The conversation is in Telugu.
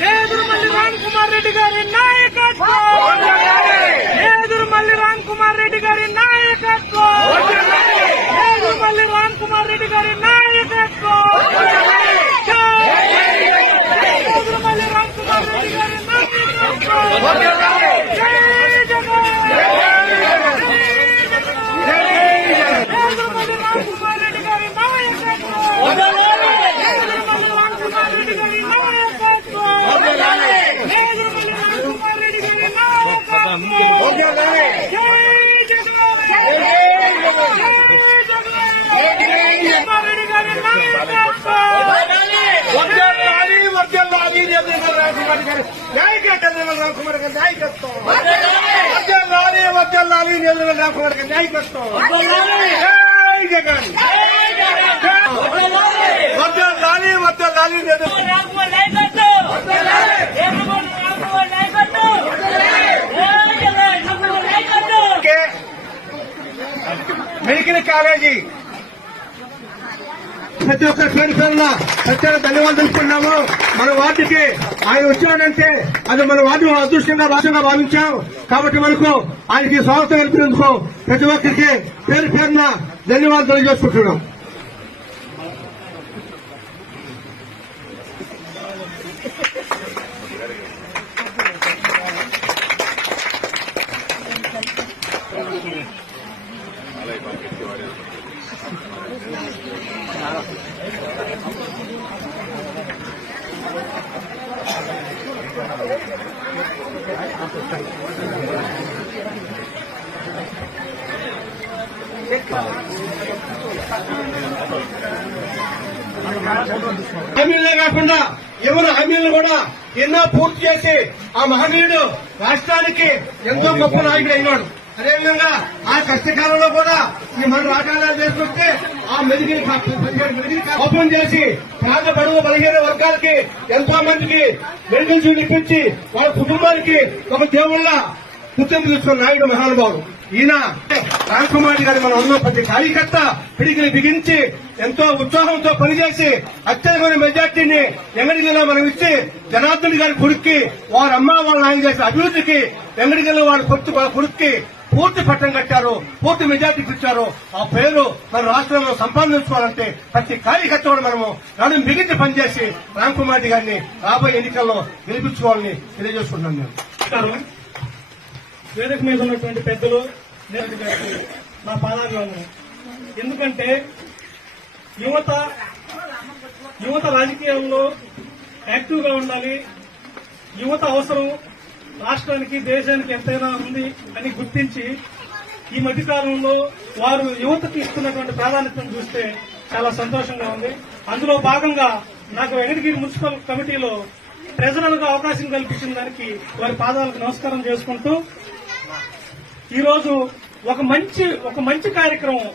నేదురుమల్లి రామ్ కుమార్ రెడ్డి గారి నాయకత్వం, నేదురుమల్లి రామ్ కుమార్ రెడ్డి గారి నాయకత్వం, నేదురుమల్లి రామ్ కుమార్ రెడ్డి గారి నాయకత్వం, నేదురుమల్లి రామ్ కుమార్ రెడ్డి గారి నాయకత్వం. జై జగన్, నేదురుమల్లి రామ్ కుమార్ రెడ్డి గారి నాయకత్వం, నేదురుమల్లి రామ్ కుమార్ రెడ్డి గారి నాయకత్వం, నేదురుమల్లి రామ్ కుమార్ రెడ్డి గారి నాయకత్వం. మెడికల్ కాలేజీ ప్రతి ఒక్క పేరు పేరున ప్రత్యేక ధన్యవాదాలు తెలుపుకున్నాము. మన వార్డుకి ఆయన వచ్చాడంటే అది మన వార్డు అదృష్టంగా భాషంగా భావించాం. కాబట్టి మనకు ఆయనకి స్వాగతం కల్పించేందుకు ప్రతి ఒక్కరికి పేరు పేరున ధన్యవాదాలు తెలియజేసుకుంటున్నాం. హామీలే కాకుండా ఎవరు హామీలను కూడా ఎన్నో పూర్తి చేసి ఆ మహనీయుడు రాష్ట్రానికి ఎంతో గొప్ప నాయకుడు అయినాడు. అదేవిధంగా ఆ కష్టకాలంలో కూడా ఈ మన రాజాలు చేసుకుంటే ఆ మెడికల్ ఓపెన్ చేసి పేద బడుగు బలహీన వర్గాలకి ఎంతో మందికి మెడికల్ సీట్లు ఇప్పించి వాళ్ళ కుటుంబానికి ఒక దేవుళ్ళ గుర్తింపు తీసుకున్న నాయుడు మహానుభావుడు. ఈయన రామ్ కుమార్ గారి మనం ఉన్న ప్రతి కార్యకర్త పిడికిని బిగించి ఎంతో ఉత్సాహంతో పనిచేసి అత్యధికమైన మెజార్టీని ఎంగడిగిలో మనం ఇచ్చి జనార్దన్ గారి కొడుక్కి వారి అమ్మ వాళ్ళ ఆయన చేసిన అభివృద్ధికి ఎంగడిగిలో వారి కొడుక్కి పూర్తి పట్టం కట్టారు, పూర్తి మెజార్టీ ఇచ్చారు. ఆ పేరు మన రాష్ట్రంలో సంపాదించుకోవాలంటే ప్రతి కార్యకర్త కూడా మనము నడుము బిగించి పనిచేసి రామ్ కుమార్ గారిని రాబోయే ఎన్నికల్లో గెలిపించుకోవాలని తెలియజేసుకుంటున్నాను. నేను వేదిక మీద ఉన్నటువంటి పెద్దలు నా పాదాలను, ఎందుకంటే యువత రాజకీయాల్లో యాక్టివ్ గా ఉండాలి. యువత అవసరం రాష్ట్రానికి దేశానికి ఎంతైనా ఉంది అని గుర్తించి ఈ మధ్యకాలంలో వారు యువతకి ఇస్తున్నటువంటి ప్రాధాన్యతను చూస్తే చాలా సంతోషంగా ఉంది. అందులో భాగంగా నాకు వెంకటగిరి మున్సిపల్ కమిటీలో ట్రెజరర్గా అవకాశం కల్పించిన దానికి వారి పాదాలకు నమస్కారం చేసుకుంటూ ఈరోజు ఒక మంచి కార్యక్రమం